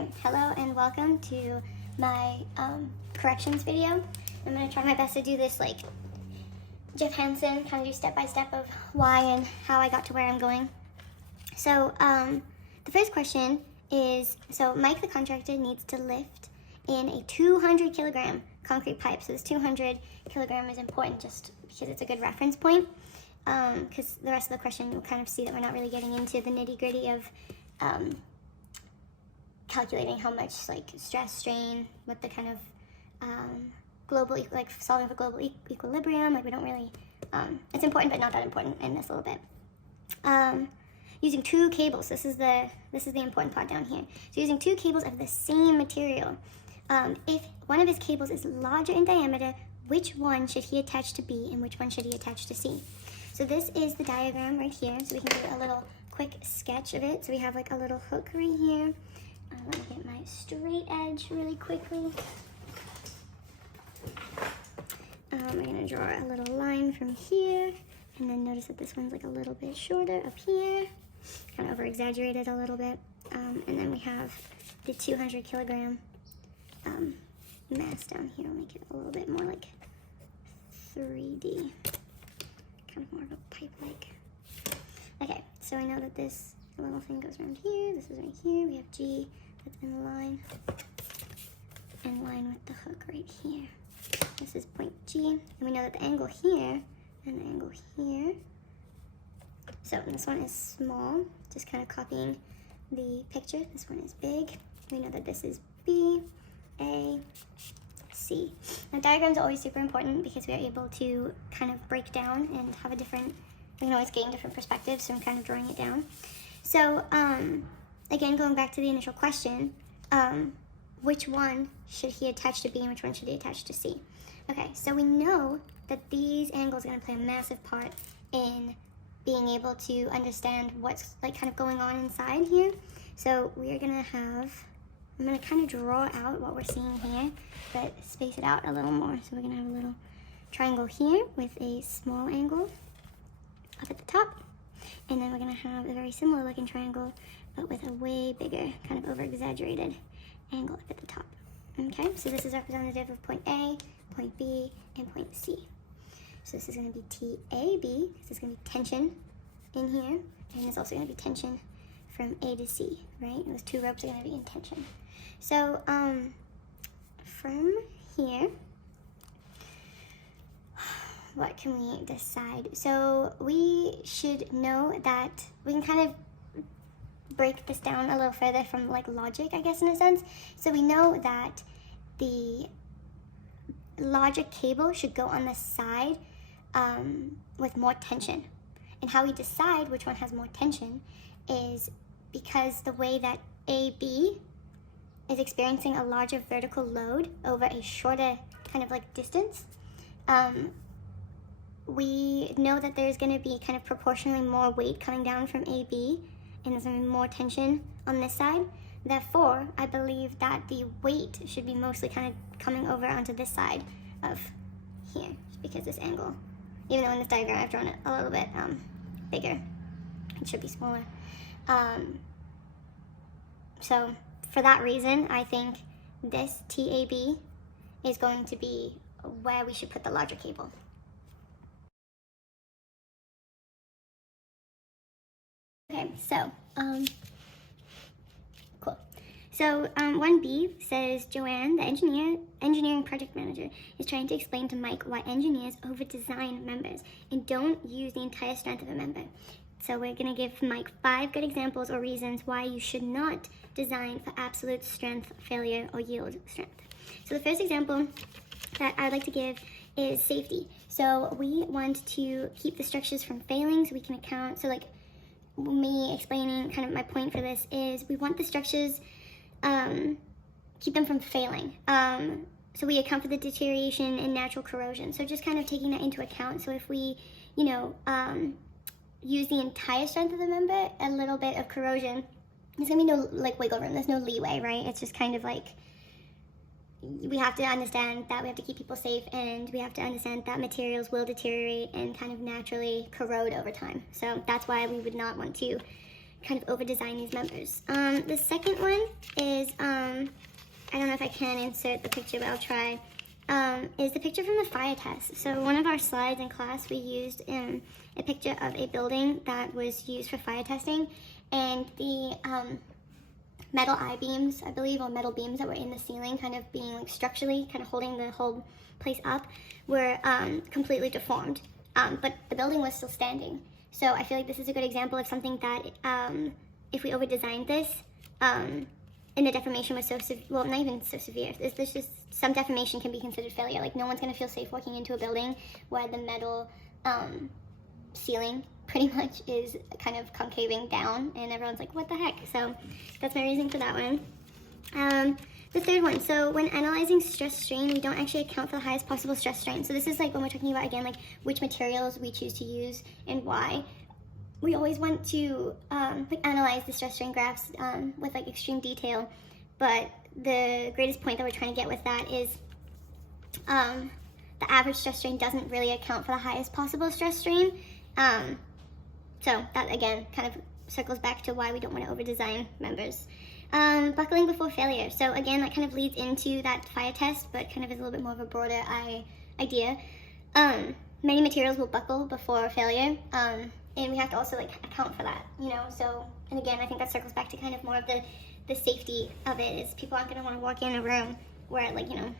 Okay, hello and welcome to my corrections video. I'm going to try my best to do this like Jeff Hansen, kind of do step by step of why and how I got to where I'm going. So the first question is, so Mike the contractor needs to lift in a 200 kilogram concrete pipe. So this 200 kilogram is important just because it's a good reference point, because the rest of the question you'll kind of see that we're not really getting into the nitty gritty of calculating how much like stress, strain, what the kind of global, like solving for global equilibrium, like we don't really, it's important but not that important in this little bit. Using two cables, this is the important part down here. So using two cables of the same material, if one of his cables is larger in diameter, which one should he attach to B and which one should he attach to C? So this is the diagram right here, so we can do a little quick sketch of it. So we have like a little hook right here. Let me get my straight edge really quickly. We're gonna draw a little line from here, and then notice that this one's like a little bit shorter up here, kind of over exaggerated a little bit. And then we have the 200 kilogram mass down here. I'll make it a little bit more like 3D, kind of more of a pipe-like. Okay, so I know that this little thing goes around here. This is right here. We have G that's in line with the hook right here. This is point G, and we know that the angle here and the angle here. So this one is small, just kind of copying the picture. This one is big. We know that this is B, A, C. Now diagrams are always super important because we are able to kind of break down and have a different, we can always gain different perspectives, so I'm kind of drawing it down. So again, going back to the initial question, which one should he attach to B and which one should he attach to C? Okay, so we know that these angles are going to play a massive part in being able to understand what's like kind of going on inside here. So we are going to have, I'm going to kind of draw out what we're seeing here, but space it out a little more. So we're going to have a little triangle here with a small angle up at the top. And then we're going to have a very similar looking triangle, but with a way bigger, kind of over-exaggerated angle up at the top. Okay, so this is representative of point A, point B, and point C. So this is going to be TAB, this is going to be tension in here, and it's also going to be tension from A to C, right? Those two ropes are going to be in tension. So from here, what can we decide? So we should know that we can kind of break this down a little further from like logic, I guess, in a sense. So we know that the larger cable should go on the side with more tension. And how we decide which one has more tension is because the way that AB is experiencing a larger vertical load over a shorter kind of like distance, we know that there's going to be kind of proportionally more weight coming down from AB, and there's going to be more tension on this side. Therefore, I believe that the weight should be mostly kind of coming over onto this side of here, because this angle, even though in this diagram I've drawn it a little bit bigger, it should be smaller. So for that reason, I think this TAB is going to be where we should put the larger cable. Okay, so, cool. So 1B says, Joanne, the engineering project manager, is trying to explain to Mike why engineers over-design members and don't use the entire strength of a member. So we're going to give Mike 5 good examples or reasons why you should not design for absolute strength, failure, or yield strength. So the first example that I'd like to give is safety. So we want to keep the structures from failing so we can account, so like me explaining kind of my point for this is we want the structures, keep them from failing. So we account for the deterioration and natural corrosion. So just kind of taking that into account. So if we, you know, use the entire strength of the member, a little bit of corrosion, there's gonna be no like wiggle room. There's no leeway, right? It's just kind of like, we have to understand that we have to keep people safe, and we have to understand that materials will deteriorate and kind of naturally corrode over time. So that's why we would not want to kind of over design these members. The second one is can insert the picture, but I'll try, is the picture from the fire test. So one of our slides in class, we used a picture of a building that was used for fire testing, and the metal I-beams, I believe, or metal beams that were in the ceiling, kind of being like structurally, kind of holding the whole place up, were completely deformed. But the building was still standing. So I feel like this is a good example of something that if we over-designed this, and the deformation was so severe, well, not even so severe, there's just some deformation can be considered failure. Like, no one's going to feel safe walking into a building where the metal ceiling pretty much is kind of concaving down, and everyone's like, what the heck? So that's my reasoning for that one. The third one, so when analyzing stress strain, we don't actually account for the highest possible stress strain. So this is like when we're talking about, again, like which materials we choose to use and why. We always want to like analyze the stress strain graphs with like extreme detail, but the greatest point that we're trying to get with that is the average stress strain doesn't really account for the highest possible stress strain. So that, again, kind of circles back to why we don't want to over-design members. Buckling before failure. So again, that kind of leads into that fire test, but kind of is a little bit more of a broader idea. Many materials will buckle before failure, and we have to also like account for that, you know. So, and again, I think that circles back to kind of more of the safety of it, is people aren't going to want to walk in a room where, like, you know,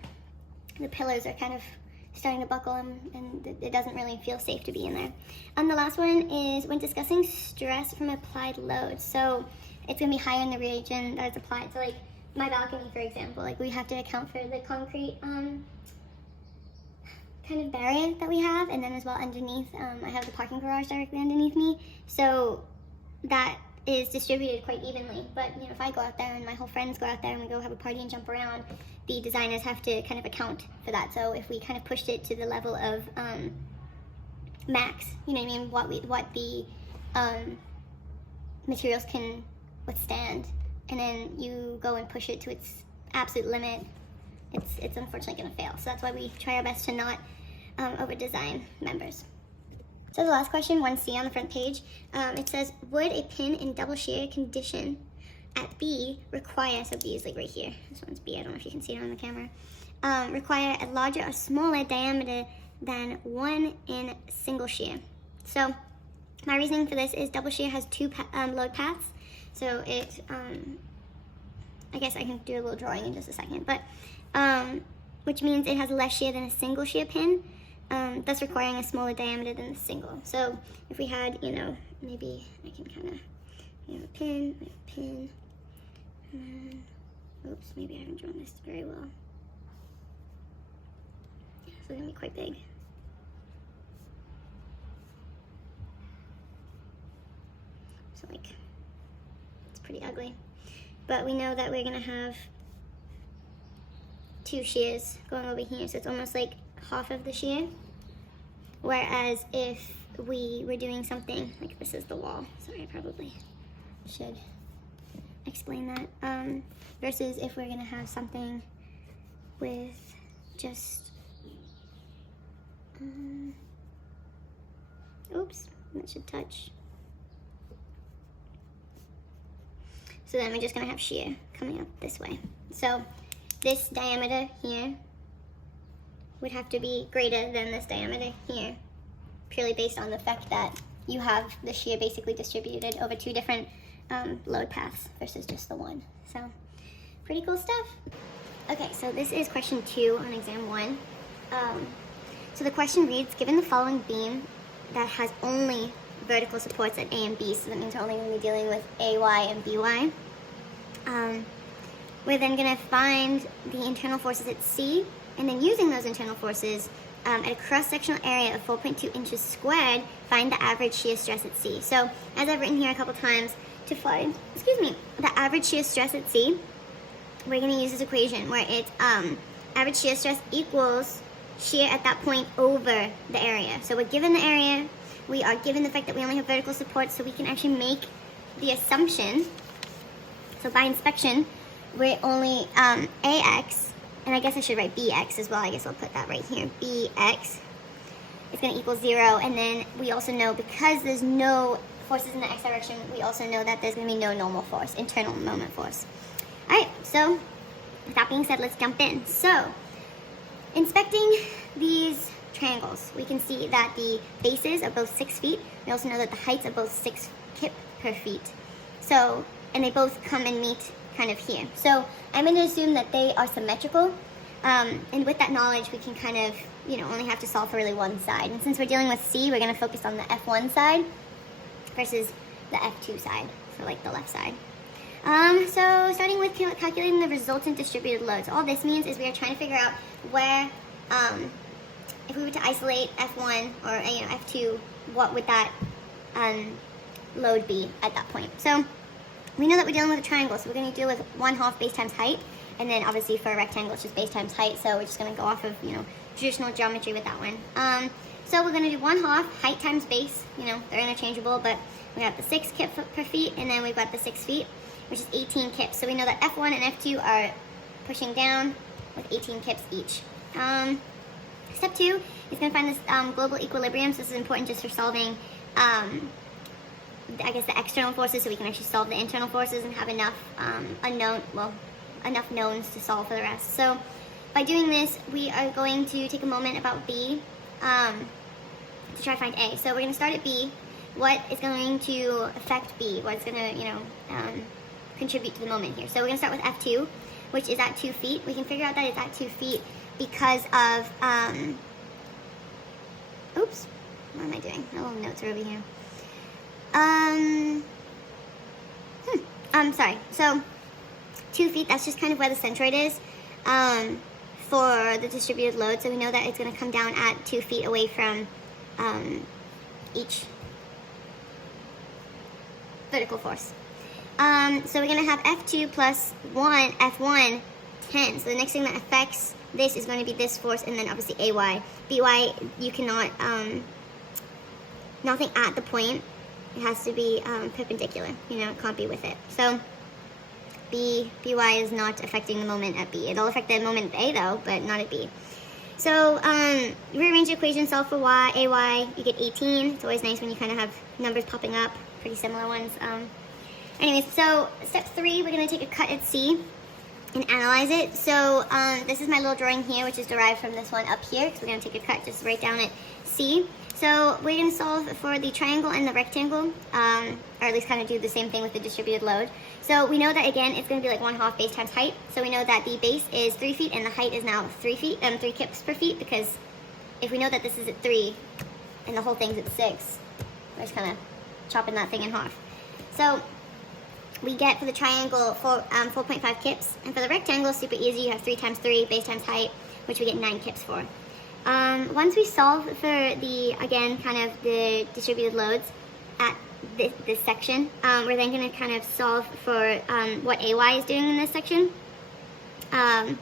the pillars are kind of starting to buckle and it doesn't really feel safe to be in there. The last one is when discussing stress from applied loads. So it's going to be higher in the region that it's applied. So like my balcony, for example, like we have to account for the concrete kind of barrier that we have, and then as well underneath, I have the parking garage directly underneath me. So that is distributed quite evenly. But, you know, if I go out there and my whole friends go out there and we go have a party and jump around, the designers have to kind of account for that. So if we kind of pushed it to the level of max, you know what I mean, what the materials can withstand, and then you go and push it to its absolute limit, it's unfortunately going to fail. So that's why we try our best to not over-design members. So the last question, 1C on the front page, it says, would a pin in double shear condition at B require, so B is like right here, this one's B, I don't know if you can see it on the camera, require a larger or smaller diameter than one in single shear. So my reasoning for this is double shear has two load paths, so it, I guess I can do a little drawing in just a second, but which means it has less shear than a single shear pin, thus requiring a smaller diameter than the single. So if we had, you know, maybe I can kind of, you know, a pin, and then, oops, maybe I haven't drawn this very well. So it's gonna be quite big. So like, it's pretty ugly. But we know that we're gonna have two shears going over here, so it's almost like half of the shear. Whereas if we were doing something like this is the wall, sorry, I probably should explain that, versus if we're gonna have something with just, oops, that should touch. So then we're just gonna have shear coming up this way. So this diameter here would have to be greater than this diameter here, purely based on the fact that you have the shear basically distributed over two different load paths versus just the one. So pretty cool stuff. Okay, so this is question 2 on exam 1. So the question reads, given the following beam that has only vertical supports at A and B, so that means we're only going to be dealing with AY and BY, we're then going to find the internal forces at C, and then using those internal forces at a cross-sectional area of 4.2 inches squared, find the average shear stress at C. So as I've written here a couple times, to find, the average shear stress at C, we're going to use this equation where it's average shear stress equals shear at that point over the area. So we're given the area, we are given the fact that we only have vertical support, so we can actually make the assumption, so by inspection, we're only AX, and I guess I should write BX as well, I guess I'll put that right here, BX is going to equal 0, and then we also know, because there's no forces in the X direction, we also know that there's going to be no normal force, internal moment force. Alright, so with that being said, let's jump in. So, inspecting these triangles, we can see that the bases are both 6 feet. We also know that the heights are both 6 kip per feet. So, and they both come and meet kind of here. So I'm going to assume that they are symmetrical. And with that knowledge, we can kind of, only have to solve for really one side. And since we're dealing with C, we're going to focus on the F1 side versus the F2 side, so like the left side. So starting with calculating the resultant distributed loads. All this means is we are trying to figure out where, if we were to isolate F1 or F2, what would that load be at that point. So we know that we're dealing with a triangle, so we're going to deal with 1/2 base times height, and then obviously for a rectangle it's just base times height, so we're just going to go off of traditional geometry with that one. So we're going to do 1/2 height times base. They're interchangeable, but we have the 6 kip per feet, and then we've got the 6 feet, which is 18 kips. So we know that F1 and F2 are pushing down with 18 kips each. Step 2 is going to find this global equilibrium. So this is important just for solving, I guess, the external forces, so we can actually solve the internal forces and have enough enough knowns to solve for the rest. So by doing this, we are going to take a moment about B to try to find A. So we're going to start at B. What is going to affect B? What's going to, contribute to the moment here? So we're going to start with F2, which is at 2 feet. We can figure out that it's at 2 feet because of, oops, what am I doing? My little notes are over here. Sorry. So 2 feet, that's just kind of where the centroid is for the distributed load. So we know that it's going to come down at 2 feet away from each vertical force. So we're going to have F2 plus 1, F1, 10. So the next thing that affects this is going to be this force, and then obviously AY. BY, you cannot, nothing at the point. It has to be perpendicular. It can't be with it. So BY is not affecting the moment at B. It'll affect the moment at A though, but not at B. So rearrange the equation, solve for Y, AY, you get 18. It's always nice when you kind of have numbers popping up, pretty similar ones. Anyways, so step 3, we're going to take a cut at C and analyze it. So this is my little drawing here, which is derived from this one up here, because we're going to take a cut just right down at C. So we're going to solve for the triangle and the rectangle, or at least kind of do the same thing with the distributed load. So we know that, again, it's going to be like 1/2 base times height. So we know that the base is 3 feet and the height is now 3 kips per feet, because if we know that this is at 3 and the whole thing's at 6, we're just kind of chopping that thing in half. So we get for the triangle 4.5 kips, and for the rectangle, super easy. You have 3 times 3 base times height, which we get 9 kips for. Once we solve for the, again, kind of the distributed loads at this section, we're then going to kind of solve for what AY is doing in this section. And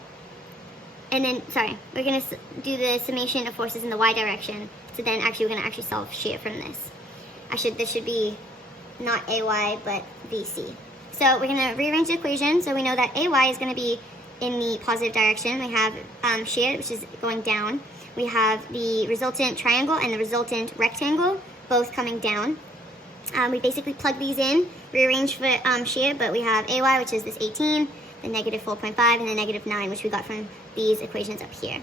then, we're going to do the summation of forces in the Y direction. So then actually we're going to actually solve shear from this. This should be not AY, but VC. So we're going to rearrange the equation. So we know that AY is going to be in the positive direction. We have shear, which is going down. We have the resultant triangle and the resultant rectangle, both coming down. We basically plug these in, rearrange for shear, but we have AY, which is this 18, the negative 4.5, and the negative 9, which we got from these equations up here.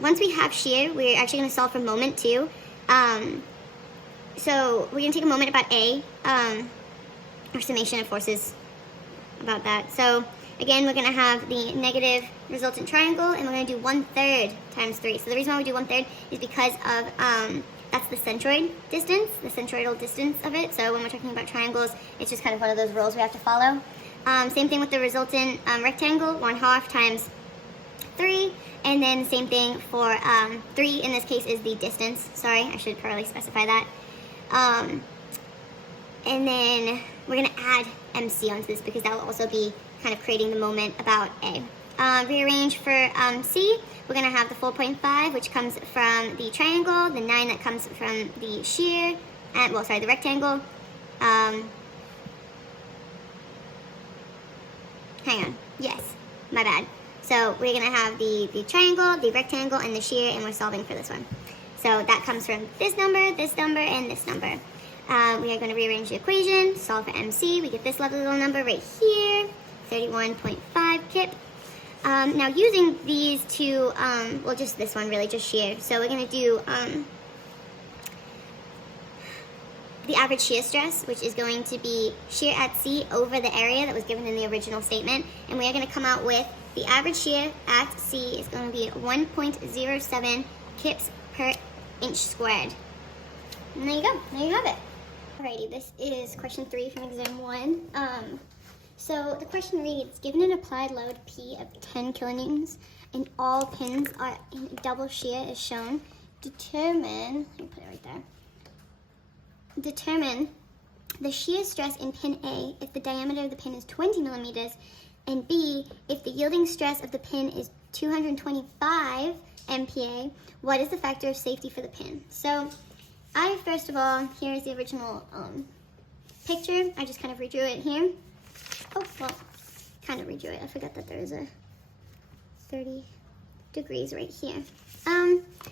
Once we have shear, we're actually going to solve for moment too. So we're going to take a moment about A, or summation of forces about that. So again, we're going to have the negative resultant triangle, and we're going to do 1/3 times 3. So the reason why we do 1/3 is because of, that's the centroid distance, the centroidal distance of it. So when we're talking about triangles, it's just kind of one of those rules we have to follow. Same thing with the resultant rectangle, 1/2 times 3. And then same thing for 3 in this case is the distance. Sorry, I should probably specify that. And then we're going to add MC onto this because that will also be kind of creating the moment about A. Rearrange for C, we're going to have the 4.5, which comes from the triangle, the 9 that comes from the shear, and, the rectangle. Hang on. Yes, my bad. So we're going to have the triangle, the rectangle, and the shear, and we're solving for this one. So that comes from this number, and this number. We are going to rearrange the equation, solve for MC. We get this lovely little number right here, 31.5 25 kip. Now using these two, well, just this one really, just shear. So we're going to do the average shear stress, which is going to be shear at C over the area that was given in the original statement. And we are going to come out with the average shear at C is going to be 1.07 kips per inch squared. And there you go. There you have it. Alrighty, this is question 3 from exam 1. So the question reads, given an applied load P of 10 kilonewtons and all pins are in double shear as shown, determine, let me put it right there, determine the shear stress in pin A if the diameter of the pin is 20 millimeters, and B, if the yielding stress of the pin is 225 MPa, what is the factor of safety for the pin? So first of all, here's the original picture. I just kind of redrew it here. Oh, well, kind of redrew it. I forgot that there's a 30 degrees right here.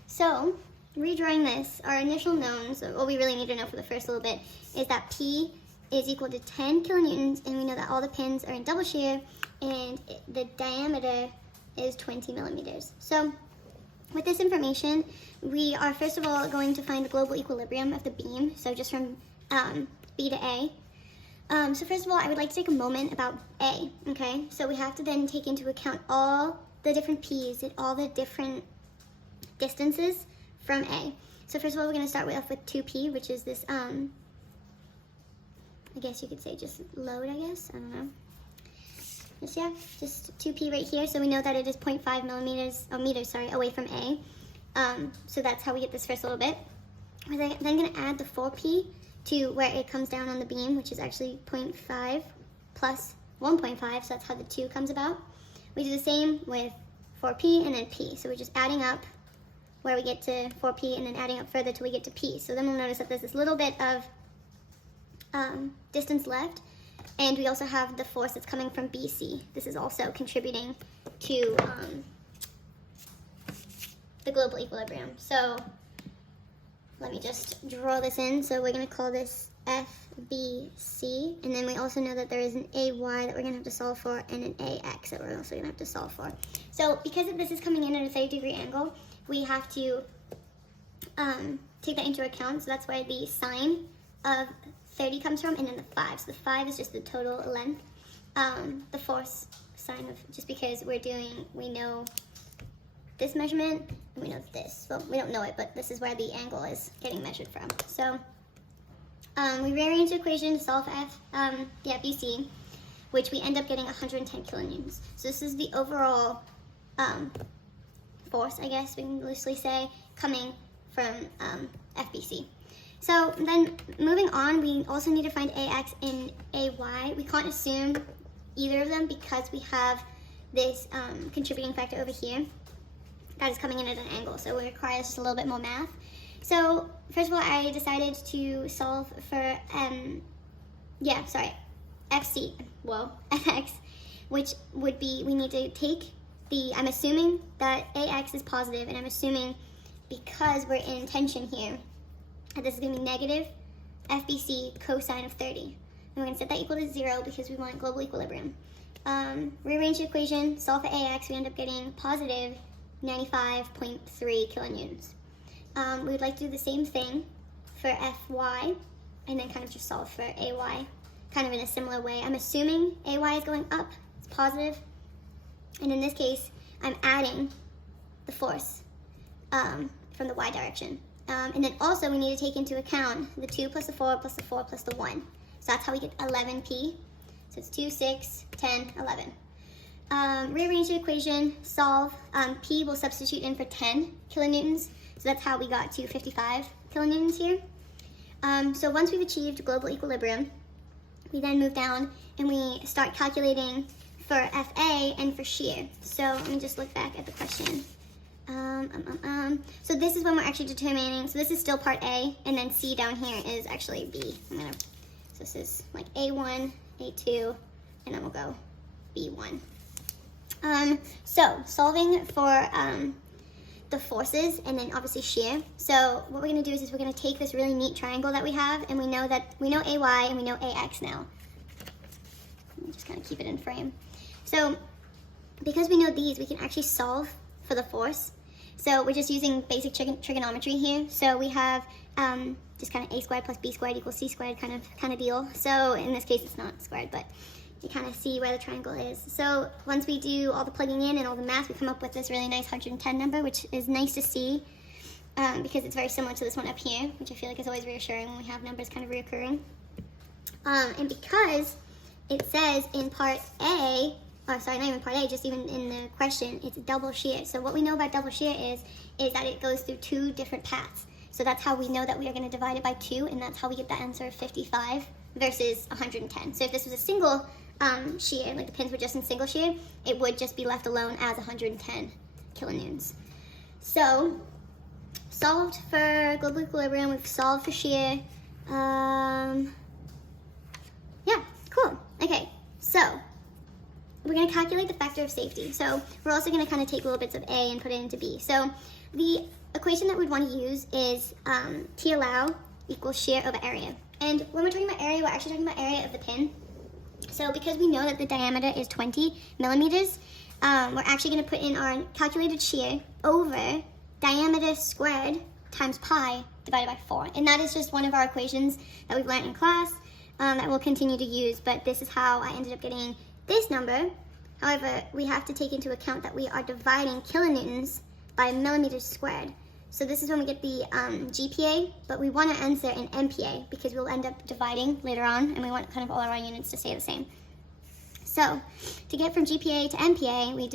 So redrawing this, our initial knowns, so what we really need to know for the first little bit, is that P is equal to 10 kilonewtons, and we know that all the pins are in double shear, and the diameter is 20 millimeters. So with this information, we are first of all going to find the global equilibrium of the beam, so just from B to A. So first of all, I would like to take a moment about A, okay? So we have to then take into account all the different P's and all the different distances from A. So first of all, we're going to start off with 2P, which is this, I guess you could say just load, I guess. I don't know. Just 2P right here. So we know that it is 0.5 meters away from A. So that's how we get this first little bit. We're then going to add the 4P to where it comes down on the beam, which is actually 0.5 plus 1.5, so that's how the 2 comes about. We do the same with 4P and then P, so we're just adding up where we get to 4P and then adding up further till we get to P. So then we'll notice that there's this little bit of distance left, and we also have the force that's coming from BC. This is also contributing to the global equilibrium. So let me just draw this in. So we're going to call this FBC, and then we also know that there is an AY that we're going to have to solve for, and an AX that we're also going to have to solve for. So because this is coming in at a 30-degree angle, we have to take that into account. So that's where the sine of 30 comes from, and then the 5. So the 5 is just the total length. The force sine of, just because we know this measurement, and we know this. Well, we don't know it, but this is where the angle is getting measured from. So we rearrange the equation to solve the FBC, which we end up getting 110 kilonewtons. So this is the overall force, I guess we can loosely say, coming from FBC. So then moving on, we also need to find AX and AY. We can't assume either of them because we have this contributing factor over here that is coming in at an angle, so it requires just a little bit more math. So first of all, I decided to solve for FX, which would be, we need to take I'm assuming that AX is positive, and I'm assuming because we're in tension here, that this is going to be negative FBC cosine of 30. And we're going to set that equal to 0 because we want global equilibrium. Rearrange the equation, solve for AX, we end up getting positive 95.3 kilonewtons. We would like to do the same thing for FY, and then kind of just solve for AY, kind of in a similar way. I'm assuming AY is going up, it's positive, and in this case, I'm adding the force from the Y direction. And then also we need to take into account the 2 plus the 4 plus the 4 plus the 1. So that's how we get 11P. So it's 2, 6, 10, 11. Rearrange the equation, solve. P will substitute in for 10 kilonewtons. So that's how we got to 55 kilonewtons here. So once we've achieved global equilibrium, we then move down and we start calculating for FA and for shear. So let me just look back at the question. So this is when we're actually determining, so this is still part A, and then C down here is actually B. So this is like A1, A2, and then we'll go B1. So solving for the forces and then obviously shear. So what we're going to do is we're going to take this really neat triangle that we have, and we know AY and we know AX now. Just kind of keep it in frame. So because we know these, we can actually solve for the force. So we're just using basic trigonometry here. So we have just kind of a squared plus b squared equals c squared kind of deal. So in this case, it's not squared, but you kind of see where the triangle is. So once we do all the plugging in and all the math, we come up with this really nice 110 number, which is nice to see because it's very similar to this one up here, which I feel like is always reassuring when we have numbers kind of reoccurring. And because it says in part A, oh sorry, not even part A, just even in the question, it's double shear. So what we know about double shear is that it goes through two different paths. So that's how we know that we are going to divide it by 2, and that's how we get the answer of 55 versus 110. So if this was a single shear, like the pins were just in single shear, it would just be left alone as 110 kilonewtons. So, solved for global equilibrium, we've solved for shear. Yeah, cool. Okay, so we're going to calculate the factor of safety. So we're also going to kind of take little bits of A and put it into B. So the equation that we'd want to use is T allow equals shear over area. And when we're talking about area, we're actually talking about area of the pin. So because we know that the diameter is 20 millimeters, we're actually going to put in our calculated shear over diameter squared times pi divided by 4. And that is just one of our equations that we've learned in class that we'll continue to use. But this is how I ended up getting this number. However, we have to take into account that we are dividing kilonewtons by millimeters squared. So this is when we get the GPA, but we want to answer in MPa because we'll end up dividing later on, and we want kind of all of our units to stay the same. So to get from GPA to MPa, we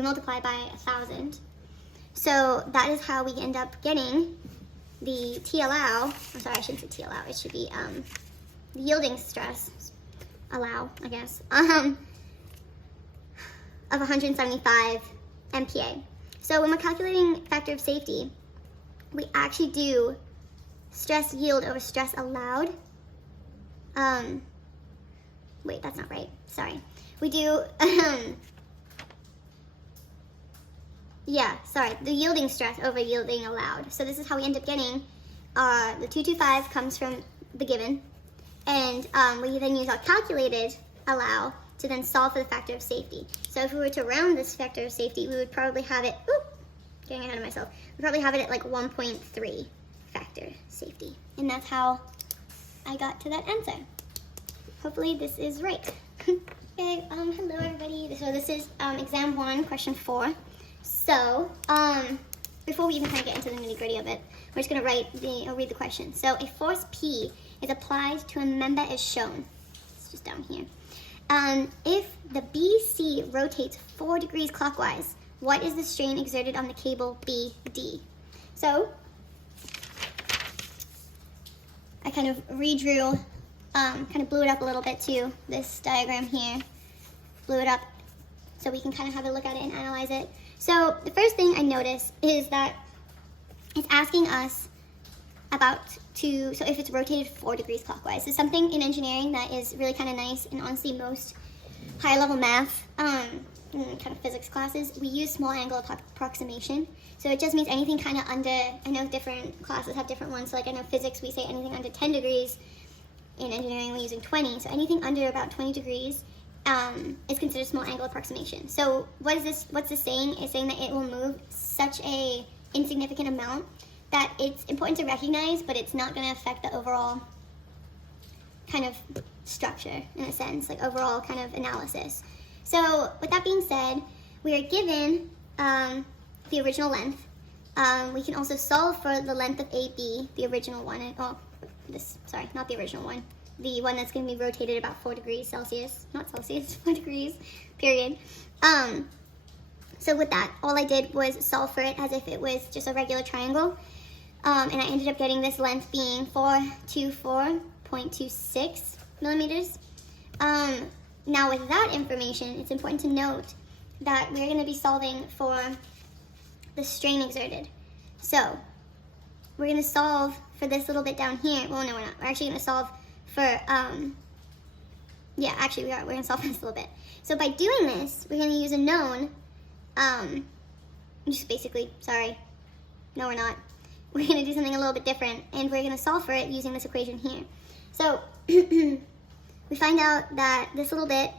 multiply by 1,000. So that is how we end up getting the T allow. I'm sorry, I shouldn't say T allow. It should be the yielding stress allow, I guess, of 175 MPa. So when we're calculating factor of safety, we actually do stress yield over stress allowed. Wait, that's not right. Sorry. We do, the yielding stress over yielding allowed. So this is how we end up getting the 225 comes from the given, and we then use our calculated allow to then solve for the factor of safety. So if we were to round this factor of safety, we would probably have it, getting ahead of myself, we'd probably have it at like 1.3 factor safety. And that's how I got to that answer. Hopefully this is right. Okay, hello everybody. So this is exam 1, question 4. So, before we even kind of get into the nitty gritty of it, we're just gonna read the question. So a force P is applied to a member as shown. It's just down here. If the BC rotates 4 degrees clockwise, what is the strain exerted on the cable BD? So, I kind of redrew, kind of blew it up a little bit too, this diagram here. Blew it up so we can kind of have a look at it and analyze it. So, the first thing I noticed is that it's asking us so if it's rotated 4 degrees clockwise. So something in engineering that is really kind of nice, and honestly most high level math, kind of physics classes, we use small angle approximation. So it just means anything kind of under, I know different classes have different ones, so like I know physics we say anything under 10 degrees, in engineering we're using 20, so anything under about 20 degrees is considered small angle approximation. So what's this saying? It's saying that it will move such a insignificant amount that it's important to recognize, but it's not going to affect the overall kind of structure, in a sense, like overall kind of analysis. So with that being said, we are given the original length. We can also solve for the length of AB, the original one, not the original one, the one that's going to be rotated about 4 degrees Celsius, not Celsius, 4 degrees, period. So with that, all I did was solve for it as if it was just a regular triangle. And I ended up getting this length being 424.26 millimeters. Now with that information, it's important to note that we're going to be solving for the strain exerted. So we're going to solve for this little bit down here. Well, no, we're not. We're actually going to solve for, we're going to solve for this little bit. So by doing this, we're going to use a known, just basically, no we're not. We're going to do something a little bit different, and we're going to solve for it using this equation here. So we find out that this little bit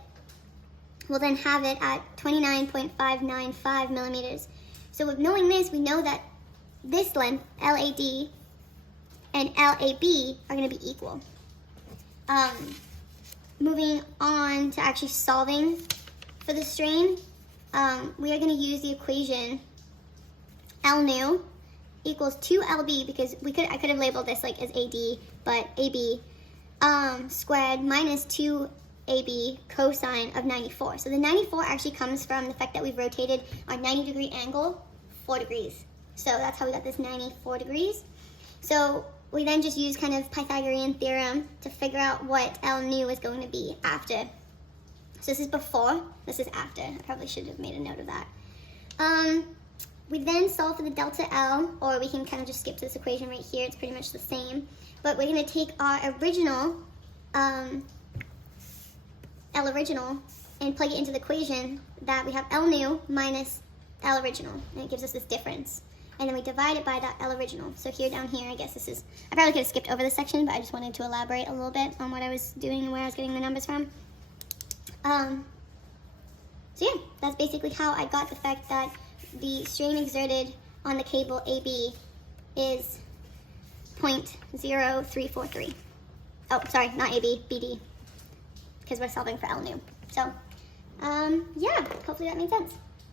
we'll then have it at 29.595 millimeters. So with knowing this, we know that this length, LAD, and LAB are going to be equal. Moving on to actually solving for the strain, we are going to use the equation L nu equals 2LB, because I could have labeled this like as AD, but AB squared minus 2AB cosine of 94. So the 94 actually comes from the fact that we've rotated our 90-degree angle 4 degrees. So that's how we got this 94 degrees. So we then just use kind of Pythagorean theorem to figure out what L nu is going to be after. So this is before, this is after. I probably should have made a note of that. We then solve for the delta L, or we can kind of just skip to this equation right here. It's pretty much the same. But we're going to take our original, L original, and plug it into the equation that we have L nu minus L original. And it gives us this difference. And then we divide it by that L original. So here, down here, I guess this is, I probably could have skipped over this section, but I just wanted to elaborate a little bit on what I was doing and where I was getting the numbers from. So yeah, that's basically how I got the fact that the strain exerted on the cable AB is 0.0343. Oh, sorry, not AB, BD, because we're solving for L nu. So, yeah, hopefully that made sense.